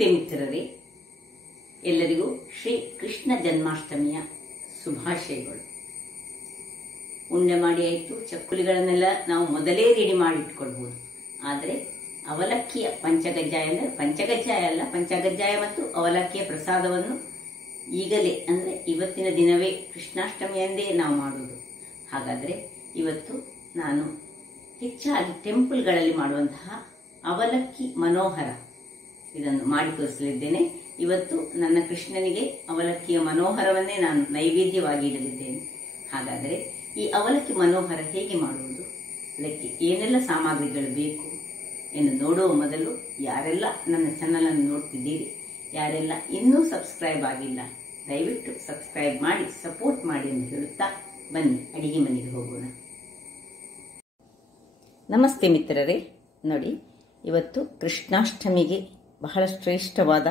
ನಮಸ್ತೆ ಮಿತ್ರರೇ, ಎಲ್ಲರಿಗೂ ಶ್ರೀ ಕೃಷ್ಣ ಜನ್ಮಾಷ್ಟಮಿಯ ಶುಭಾಶಯಗಳು. ಉಂಡೆ ಮಾಡಿ ಆಯಿತು, ಚಕ್ಕುಲಿಗಳನ್ನೆಲ್ಲ ನಾವು ಮೊದಲೇ ರೆಡಿ ಮಾಡಿ ಇಟ್ಕೊಳ್ಬಹುದು. ಆದರೆ ಅವಲಕ್ಕಿಯ ಪಂಚಗಜ್ಜಾಯ ಅಂದರೆ ಪಂಚಗಜ್ಜಾಯ ಅಲ್ಲ, ಪಂಚಗಜ್ಜಾಯ ಮತ್ತು ಅವಲಕ್ಕಿಯ ಪ್ರಸಾದವನ್ನು ಈಗಲೇ ಅಂದರೆ ಇವತ್ತಿನ ದಿನವೇ ಕೃಷ್ಣಾಷ್ಟಮಿಯಂದೇ ನಾವು ಮಾಡುವುದು. ಹಾಗಾದರೆ ಇವತ್ತು ನಾನು ಹೆಚ್ಚಾಗಿ ಟೆಂಪಲ್ಗಳಲ್ಲಿ ಮಾಡುವಂತಹ ಅವಲಕ್ಕಿ ಮನೋಹರ ಇದನ್ನು ಮಾಡಿ ತೋರಿಸಲಿದ್ದೇನೆ. ಇವತ್ತು ನನ್ನ ಕೃಷ್ಣನಿಗೆ ಅವಲಕ್ಕಿಯ ಮನೋಹರವನ್ನೇ ನಾನು ನೈವೇದ್ಯವಾಗಿ ಇಡಲಿದ್ದೇನೆ. ಹಾಗಾದರೆ ಈ ಅವಲಕ್ಕಿ ಮನೋಹರ ಹೇಗೆ ಮಾಡುವುದು, ಅದಕ್ಕೆ ಏನೆಲ್ಲ ಸಾಮಗ್ರಿಗಳು ಬೇಕು ಎಂದು ನೋಡುವ ಮೊದಲು ಯಾರೆಲ್ಲ ನನ್ನ ಚಾನಲನ್ನು ನೋಡ್ತಿದ್ದೀರಿ, ಯಾರೆಲ್ಲ ಇನ್ನೂ ಸಬ್ಸ್ಕ್ರೈಬ್ ಆಗಿಲ್ಲ, ದಯವಿಟ್ಟು ಸಬ್ಸ್ಕ್ರೈಬ್ ಮಾಡಿ ಸಪೋರ್ಟ್ ಮಾಡಿ ಎಂದು ಹೇಳುತ್ತಾ ಬನ್ನಿ ಅಡಿಗೆ ಮನೆಗೆ ಹೋಗೋಣ. ನಮಸ್ತೆ ಮಿತ್ರರೇ, ನೋಡಿ ಇವತ್ತು ಕೃಷ್ಣಾಷ್ಟಮಿಗೆ ಬಹಳ ಶ್ರೇಷ್ಠವಾದ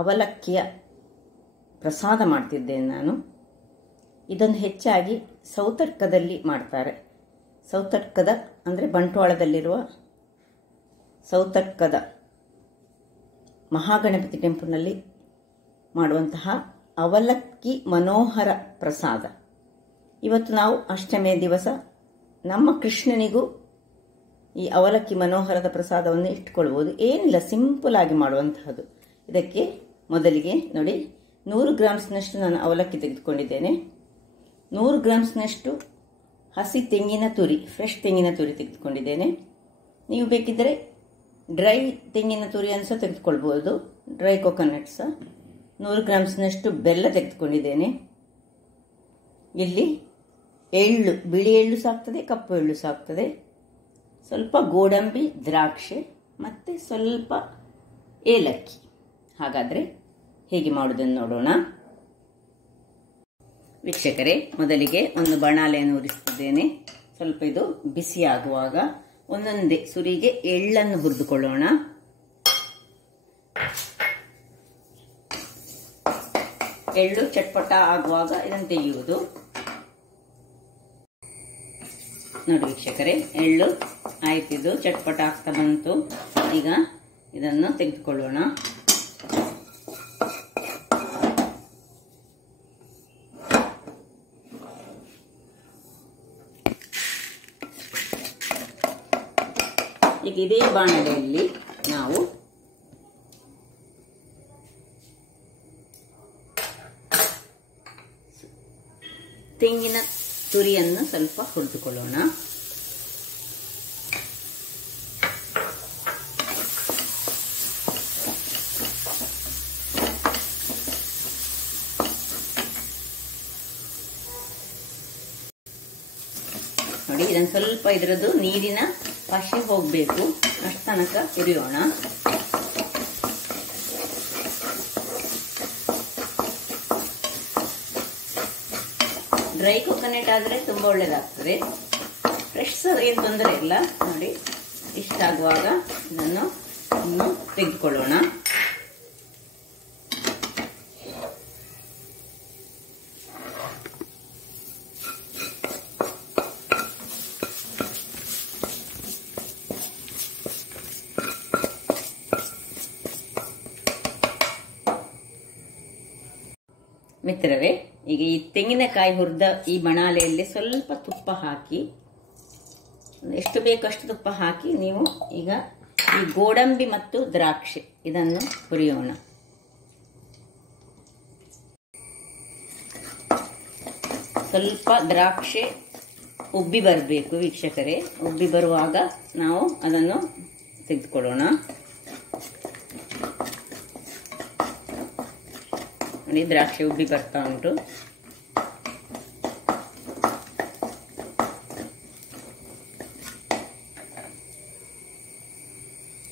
ಅವಲಕ್ಕಿಯ ಪ್ರಸಾದ ಮಾಡ್ತಿದ್ದೇನೆ ನಾನು. ಇದನ್ನು ಹೆಚ್ಚಾಗಿ ಸೌತಡ್ಕದಲ್ಲಿ ಮಾಡ್ತಾರೆ. ಸೌತಡ್ಕದ ಅಂದರೆ ಬಂಟ್ವಾಳದಲ್ಲಿರುವ ಸೌತಡ್ಕದ ಮಹಾಗಣಪತಿ ಟೆಂಪಲ್ನಲ್ಲಿ ಮಾಡುವಂತಹ ಅವಲಕ್ಕಿ ಮನೋಹರ ಪ್ರಸಾದ. ಇವತ್ತು ನಾವು ಅಷ್ಟಮಿಯ ದಿವಸ ನಮ್ಮ ಕೃಷ್ಣನಿಗೂ ಈ ಅವಲಕ್ಕಿ ಮನೋಹರದ ಪ್ರಸಾದವನ್ನು ಇಟ್ಕೊಳ್ಬೋದು. ಏನಿಲ್ಲ, ಸಿಂಪಲ್ ಆಗಿ ಮಾಡುವಂತಹದ್ದು. ಇದಕ್ಕೆ ಮೊದಲಿಗೆ ನೋಡಿ 100 ಗ್ರಾಮ್ಸ್ನಷ್ಟು ನಾನು ಅವಲಕ್ಕಿ ತೆಗೆದುಕೊಂಡಿದ್ದೇನೆ. 100 ಗ್ರಾಮ್ಸ್ನಷ್ಟು ಹಸಿ ತೆಂಗಿನ ತುರಿ, ಫ್ರೆಶ್ ತೆಂಗಿನ ತುರಿ ತೆಗೆದುಕೊಂಡಿದ್ದೇನೆ. ನೀವು ಬೇಕಿದ್ದರೆ ಡ್ರೈ ತೆಂಗಿನ ತುರಿಯನ್ನು ಸಹ ತೆಗೆದುಕೊಳ್ಬೋದು, ಡ್ರೈ ಕೊಕೊನಟ್ ಸಹ. 100 ಗ್ರಾಮ್ಸ್ನಷ್ಟು ಬೆಲ್ಲ ತೆಗೆದುಕೊಂಡಿದ್ದೇನೆ. ಇಲ್ಲಿ ಎಳ್ಳು, ಬಿಳಿ ಎಳ್ಳು ಸಾಕ್ತದೆ, ಕಪ್ಪು ಎಳ್ಳು ಸಾಕ್ತದೆ, ಸ್ವಲ್ಪ ಗೋಡಂಬಿ, ದ್ರಾಕ್ಷೆ ಮತ್ತು ಸ್ವಲ್ಪ ಏಲಕ್ಕಿ. ಹಾಗಾದರೆ ಹೇಗೆ ಮಾಡುವುದನ್ನು ನೋಡೋಣ. ವೀಕ್ಷಕರೇ, ಮೊದಲಿಗೆ ಒಂದು ಬಾಣಲೆಯನ್ನು ಉರಿಸುತ್ತಿದ್ದೇನೆ. ಸ್ವಲ್ಪ ಇದು ಬಿಸಿಯಾಗುವಾಗ ಒಂದೊಂದೇ ಸುರಿಗೆ ಎಳ್ಳನ್ನು ಹುರಿದುಕೊಳ್ಳೋಣ. ಎಳ್ಳು ಚಟ್ಪಟ ಆಗುವಾಗ ಇದನ್ನು ತೆಗೆಯುವುದು. ನೋಡಿ ವೀಕ್ಷಕರೇ, ಎಳ್ಳು ಆಯ್ತಿದ್ದು ಚಟ್ಪಟ ಆಗ್ತಾ ಬಂತು. ಈಗ ಇದನ್ನು ತೆಗೆದುಕೊಳ್ಳೋಣ. ಈಗ ಇದೇ ಬಾಣಲೆಯಲ್ಲಿ ನಾವು ತೆಂಗಿನ ತುರಿಯನ್ನು ಸ್ವಲ್ಪ ಹುರಿದುಕೊಳ್ಳೋಣ. ನೋಡಿ, ಇದನ್ನು ಸ್ವಲ್ಪ ಇದರದ್ದು ನೀರಿನ ಪಶೆ ಹೋಗಬೇಕು, ಅಷ್ಟು ತನಕ ಹುರಿಯೋಣ. ಡ್ರೈ ಕೊಕೊನಟ್ ಆದರೆ ತುಂಬ ಒಳ್ಳೆಯದಾಗ್ತದೆ. ಫ್ರೆಶ್ ಏನು ತೊಂದರೆ ಇಲ್ಲ. ನೋಡಿ, ಇಷ್ಟಾಗುವಾಗ ಇದನ್ನು ಇನ್ನು ತೆಗೆದುಕೊಳ್ಳೋಣ. ಮಿತ್ರರೇ, ಈಗ ಈ ತೆಂಗಿನಕಾಯಿ ಹುರಿದ ಈ ಬಣಾಲೆಯಲ್ಲಿ ಸ್ವಲ್ಪ ತುಪ್ಪ ಹಾಕಿ, ಎಷ್ಟು ಬೇಕು ಅಷ್ಟು ತುಪ್ಪ ಹಾಕಿ ನೀವು ಈಗ ಈ ಗೋಡಂಬಿ ಮತ್ತು ದ್ರಾಕ್ಷಿ ಇದನ್ನು ಹುರಿಯೋಣ. ಸ್ವಲ್ಪ ದ್ರಾಕ್ಷಿ ಉಬ್ಬಿ ಬರಬೇಕು ವೀಕ್ಷಕರೇ. ಉಬ್ಬಿ ಬರುವಾಗ ನಾವು ಅದನ್ನು ತೆಗೆದುಕೊಳ್ಳೋಣ. ನೋಡಿ, ದ್ರಾಕ್ಷಿ ಉಬ್ಬಿ ಬರ್ತಾ ಉಂಟು.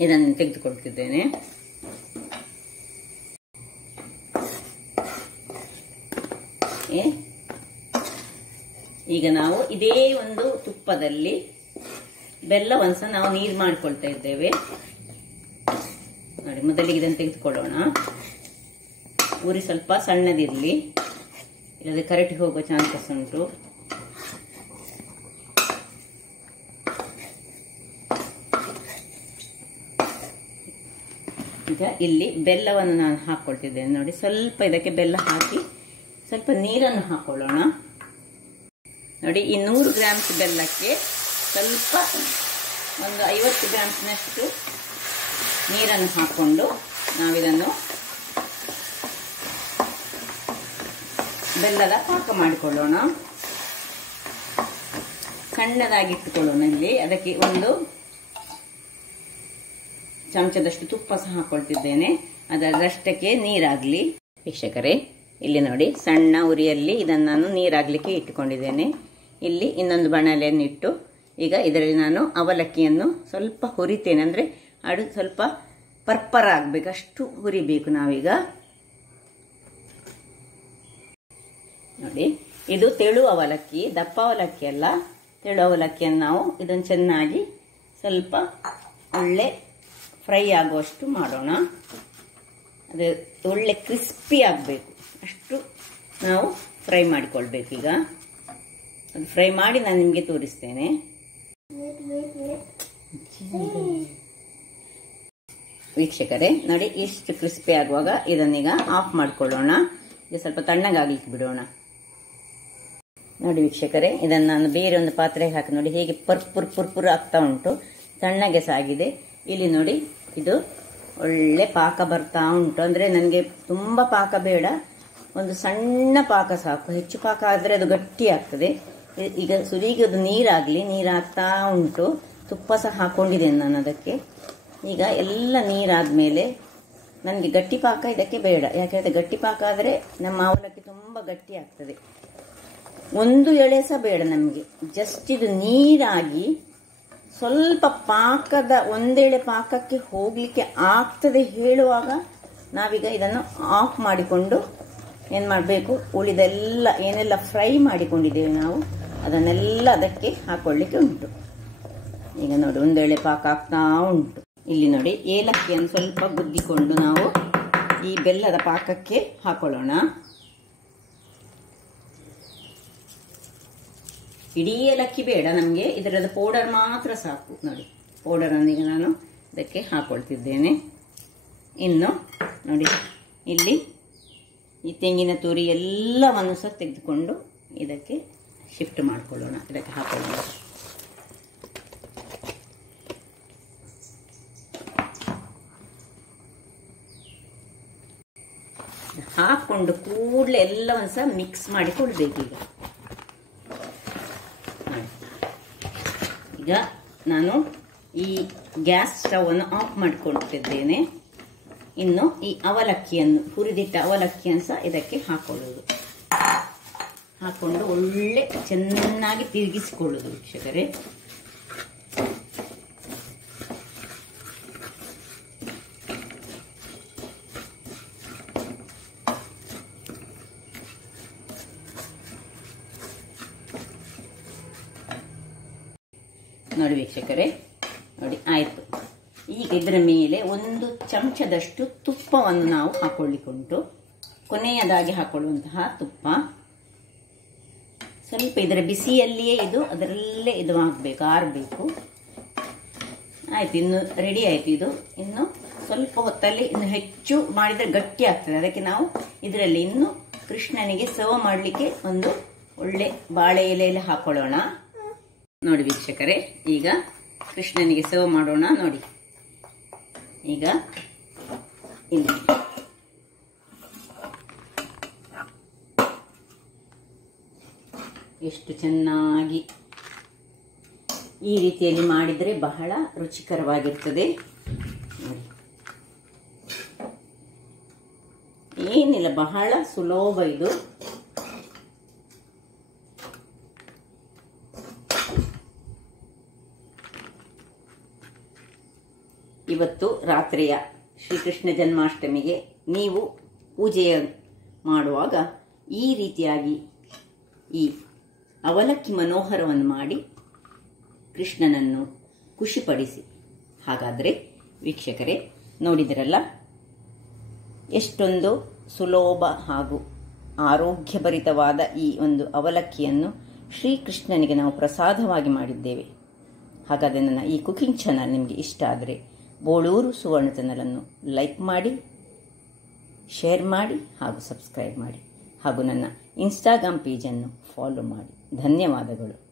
ಇದನ್ನು ತೆಗೆದುಕೊಳ್ತಿದ್ದೇನೆ. ಈಗ ನಾವು ಇದೇ ಒಂದು ತುಪ್ಪದಲ್ಲಿ ಬೆಲ್ಲವನ್ನು ಸಹ ನಾವು ನೀರು ಮಾಡಿಕೊಳ್ತಾ ಇದ್ದೇವೆ. ನೋಡಿ, ಮೊದಲಿಗೆ ಇದನ್ನು ತೆಗೆದುಕೊಳ್ಳೋಣ. ಉರಿ ಸ್ವಲ್ಪ ಸಣ್ಣದಿರಲಿ, ಇಲ್ಲದೆ ಕರಟಿ ಹೋಗುವ ಚಾನ್ಸಸ್ ಉಂಟು. ಈಗ ಇಲ್ಲಿ ಬೆಲ್ಲವನ್ನು ನಾನು ಹಾಕ್ಕೊಳ್ತಿದ್ದೇನೆ ನೋಡಿ. ಸ್ವಲ್ಪ ಇದಕ್ಕೆ ಬೆಲ್ಲ ಹಾಕಿ ಸ್ವಲ್ಪ ನೀರನ್ನು ಹಾಕೊಳ್ಳೋಣ ನೋಡಿ. ಈ 100 ಗ್ರಾಮ್ಸ್ ಬೆಲ್ಲಕ್ಕೆ ಸ್ವಲ್ಪ ಒಂದು 50 ಗ್ರಾಮ್ಸ್ನಷ್ಟು ನೀರನ್ನು ಹಾಕ್ಕೊಂಡು ನಾವಿದನ್ನು ಬೆಲ್ಲದ ಪಾಕ ಮಾಡಿಕೊಳ್ಳೋಣ. ಸಣ್ಣದಾಗಿಟ್ಟುಕೊಳ್ಳೋಣ. ಇಲ್ಲಿ ಅದಕ್ಕೆ 1 ಚಮಚದಷ್ಟು ತುಪ್ಪ ಸಹ ಹಾಕೊಳ್ತಿದ್ದೇನೆ. ಅದರಷ್ಟಕ್ಕೆ ನೀರಾಗ್ಲಿ. ವೀಕ್ಷಕರೇ, ಇಲ್ಲಿ ನೋಡಿ ಸಣ್ಣ ಉರಿಯಲ್ಲಿ ಇದನ್ನು ನಾನು ನೀರಾಗ್ಲಿಕ್ಕೆ ಇಟ್ಟುಕೊಂಡಿದ್ದೇನೆ. ಇಲ್ಲಿ ಇನ್ನೊಂದು ಬಾಣಲೆಯನ್ನು ಇಟ್ಟು ಈಗ ಇದರಲ್ಲಿ ನಾನು ಅವಲಕ್ಕಿಯನ್ನು ಸ್ವಲ್ಪ ಹುರಿತೇನೆ. ಅಂದ್ರೆ ಅದು ಸ್ವಲ್ಪ ಪರ್ಪರ ಆಗ್ಬೇಕು, ಅಷ್ಟು ಹುರಿಬೇಕು ನಾವೀಗ. ನೋಡಿ, ಇದು ತೆಳು ಅವಲಕ್ಕಿ, ದಪ್ಪ ಅವಲಕ್ಕಿ ಅಲ್ಲ, ತೆಳು ಅವಲಕ್ಕಿಯನ್ನು ನಾವು ಇದನ್ನು ಚೆನ್ನಾಗಿ ಸ್ವಲ್ಪ ಒಳ್ಳೆ ಫ್ರೈ ಆಗುವಷ್ಟು ಮಾಡೋಣ. ಅದು ಒಳ್ಳೆ ಕ್ರಿಸ್ಪಿ ಆಗಬೇಕು, ಅಷ್ಟು ನಾವು ಫ್ರೈ ಮಾಡಿಕೊಳ್ಬೇಕು. ಈಗ ಅದು ಫ್ರೈ ಮಾಡಿ ನಾನು ನಿಮಗೆ ತೋರಿಸ್ತೇನೆ. ವೀಕ್ಷಕರೇ ನೋಡಿ, ಇಷ್ಟು ಕ್ರಿಸ್ಪಿ ಆಗುವಾಗ ಇದನ್ನೀಗ ಆಫ್ ಮಾಡಿಕೊಳ್ಳೋಣ. ಈಗ ಸ್ವಲ್ಪ ತಣ್ಣಗಾಗ್ಲಿಕ್ಕೆ ಬಿಡೋಣ. ನೋಡಿ ವೀಕ್ಷಕರೇ, ಇದನ್ನು ನಾನು ಬೇರೆ ಒಂದು ಪಾತ್ರೆಗೆ ಹಾಕಿ ನೋಡಿ ಹೇಗೆ ಪುರ್ಪುರ್ ಆಗ್ತಾ ಉಂಟು. ತಣ್ಣಗೆ ಸಾಗಿದೆ. ಇಲ್ಲಿ ನೋಡಿ, ಇದು ಒಳ್ಳೆ ಪಾಕ ಬರ್ತಾ ಉಂಟು. ಅಂದ್ರೆ ನನಗೆ ತುಂಬಾ ಪಾಕ ಬೇಡ, ಒಂದು ಸಣ್ಣ ಪಾಕ ಸಾಕು. ಹೆಚ್ಚು ಪಾಕ ಆದ್ರೆ ಅದು ಗಟ್ಟಿ ಆಗ್ತದೆ. ಈಗ ಸುರಿಗೆ ಅದು ನೀರಾಗ್ತಾ ಉಂಟು. ತುಪ್ಪ ಸಹ ಹಾಕೊಂಡಿದ್ದೇನೆ ನಾನು ಅದಕ್ಕೆ. ಈಗ ಎಲ್ಲ ನೀರಾದ್ಮೇಲೆ ನನಗೆ ಗಟ್ಟಿ ಪಾಕ ಇದಕ್ಕೆ ಬೇಡ. ಯಾಕೆಂದ್ರೆ ಗಟ್ಟಿ ಪಾಕ ಆದ್ರೆ ನಮ್ಮ ಅವಲಕ್ಕಿ ತುಂಬಾ ಗಟ್ಟಿ ಆಗ್ತದೆ. 1 ಎಳೆ ಸಹ ಬೇಡ ನಮಗೆ. ಜಸ್ಟ್ ಇದು ನೀರಾಗಿ ಸ್ವಲ್ಪ ಪಾಕದ 1 ಎಳೆ ಪಾಕಕ್ಕೆ ಹೋಗ್ಲಿಕ್ಕೆ ಆಗ್ತದೆ ಹೇಳುವಾಗ ನಾವೀಗ ಇದನ್ನು ಆಫ್ ಮಾಡಿಕೊಂಡು ಏನ್ ಮಾಡಬೇಕು, ಉಳಿದೆಲ್ಲ ಏನೆಲ್ಲ ಫ್ರೈ ಮಾಡಿಕೊಂಡಿದ್ದೇವೆ ನಾವು ಅದನ್ನೆಲ್ಲ ಅದಕ್ಕೆ ಹಾಕೊಳ್ಳಿಕ್ಕೆ ಉಂಟು. ಈಗ ನೋಡಿ 1 ಎಳೆ ಪಾಕ ಆಗ್ತಾ ಉಂಟು. ಇಲ್ಲಿ ನೋಡಿ, ಏಲಕ್ಕಿಯನ್ನು ಸ್ವಲ್ಪ ಗುದ್ದಿಕೊಂಡು ನಾವು ಈ ಬೆಲ್ಲದ ಪಾಕಕ್ಕೆ ಹಾಕೊಳ್ಳೋಣ. ಇಡೀ ಏಲಕ್ಕಿ ಬೇಡ ನಮಗೆ, ಇದರದ ಪೌಡರ್ ಮಾತ್ರ ಸಾಕು. ನೋಡಿ, ಪೌಡರ್ ಈಗ ನಾನು ಇದಕ್ಕೆ ಹಾಕೊಳ್ತಿದ್ದೇನೆ. ಇನ್ನು ನೋಡಿ, ಇಲ್ಲಿ ಈ ತೆಂಗಿನ ತುರಿ ಎಲ್ಲವನ್ನು ಸಹ ತೆಗೆದುಕೊಂಡು ಇದಕ್ಕೆ ಶಿಫ್ಟ್ ಮಾಡಿಕೊಳ್ಳೋಣ, ಇದಕ್ಕೆ ಹಾಕೊಳ್ಳೋಣ. ಹಾಕೊಂಡು ಕೂಡಲೇ ಎಲ್ಲವನ್ನು ಸಹ ಮಿಕ್ಸ್ ಮಾಡಿಕೊಳ್ಬೇಕು. ಈಗ ನಾನು ಈ ಗ್ಯಾಸ್ ಸ್ಟವ್ ಅನ್ನು ಆಫ್ ಮಾಡಿಕೊಳ್ತಿದ್ದೇನೆ. ಇನ್ನು ಈ ಅವಲಕ್ಕಿಯನ್ನು, ಹುರಿದಿಟ್ಟ ಅವಲಕ್ಕಿಯನ್ನು ಸಹ ಇದಕ್ಕೆ ಹಾಕೊಳ್ಳುವುದು. ಹಾಕೊಂಡು ಒಳ್ಳೆ ಚೆನ್ನಾಗಿ ತಿರುಗಿಸಿಕೊಳ್ಳುವುದು ವೀಕ್ಷಕರೇ. ನೋಡಿ ವೀಕ್ಷಕರೇ, ನೋಡಿ ಆಯ್ತು. ಈಗ ಇದರ ಮೇಲೆ 1 ಚಮಚದಷ್ಟು ತುಪ್ಪವನ್ನು ನಾವು ಹಾಕೊಳ್ಳಿಕ್ಕುಂಟು. ಕೊನೆಯದಾಗಿ ಹಾಕೊಳ್ಳುವಂತಹ ತುಪ್ಪ. ಸ್ವಲ್ಪ ಇದರ ಬಿಸಿಯಲ್ಲಿಯೇ ಇದು ಅದರಲ್ಲೇ ಇದು ಆಗಬೇಕು, ಆರಬೇಕು. ಆಯ್ತು, ಇನ್ನು ರೆಡಿ ಆಯ್ತು ಇದು. ಇನ್ನು ಸ್ವಲ್ಪ ಹೊತ್ತಲ್ಲಿ ಇನ್ನು ಹೆಚ್ಚು ಮಾಡಿದರೆ ಗಟ್ಟಿ ಆಗ್ತದೆ. ಅದಕ್ಕೆ ನಾವು ಇದರಲ್ಲಿ ಇನ್ನು ಕೃಷ್ಣನಿಗೆ ಸರ್ವ್ ಮಾಡಲಿಕ್ಕೆ ಒಂದು ಒಳ್ಳೆ ಬಾಳೆ ಎಲೆಯಲ್ಲಿ ಹಾಕೊಳ್ಳೋಣ. ನೋಡಿ ವೀಕ್ಷಕರೇ, ಈಗ ಕೃಷ್ಣನಿಗೆ ಸರ್ವ್ ಮಾಡೋಣ. ನೋಡಿ, ಈಗ ಇಲ್ಲಿ ಎಷ್ಟು ಚೆನ್ನಾಗಿ ಈ ರೀತಿಯಲ್ಲಿ ಮಾಡಿದರೆ ಬಹಳ ರುಚಿಕರವಾಗಿರ್ತದೆ. ಏನಿಲ್ಲ, ಬಹಳ ಸುಲಭ ಇದು. ಇವತ್ತು ರಾತ್ರಿಯ ಶ್ರೀಕೃಷ್ಣ ಜನ್ಮಾಷ್ಟಮಿಗೆ ನೀವು ಪೂಜೆ ಮಾಡುವಾಗ ಈ ರೀತಿಯಾಗಿ ಈ ಅವಲಕ್ಕಿ ಮನೋಹರವನ್ನು ಮಾಡಿ ಕೃಷ್ಣನನ್ನು ಖುಷಿಪಡಿಸಿ. ಹಾಗಾದರೆ ವೀಕ್ಷಕರೇ, ನೋಡಿದಿರಲ್ಲ ಎಷ್ಟೊಂದು ಸುಲಭ ಹಾಗೂ ಆರೋಗ್ಯಭರಿತವಾದ ಈ ಒಂದು ಅವಲಕ್ಕಿಯನ್ನು ಶ್ರೀಕೃಷ್ಣನಿಗೆ ನಾವು ಪ್ರಸಾದವಾಗಿ ಮಾಡಿದ್ದೇವೆ. ಹಾಗಾದರೆ ನನ್ನ ಈ ಕುಕಿಂಗ್ ಚಾನಲ್ ನಿಮಗೆ ಇಷ್ಟ ಆದರೆ ಬೋಳೂರು ಸುವರ್ಣ ಚಾನಲನ್ನು ಲೈಕ್ ಮಾಡಿ, ಶೇರ್ ಮಾಡಿ ಹಾಗೂ ಸಬ್ಸ್ಕ್ರೈಬ್ ಮಾಡಿ ಹಾಗೂ ನನ್ನ ಇನ್ಸ್ಟಾಗ್ರಾಮ್ ಪೇಜನ್ನು ಫಾಲೋ ಮಾಡಿ. ಧನ್ಯವಾದಗಳು.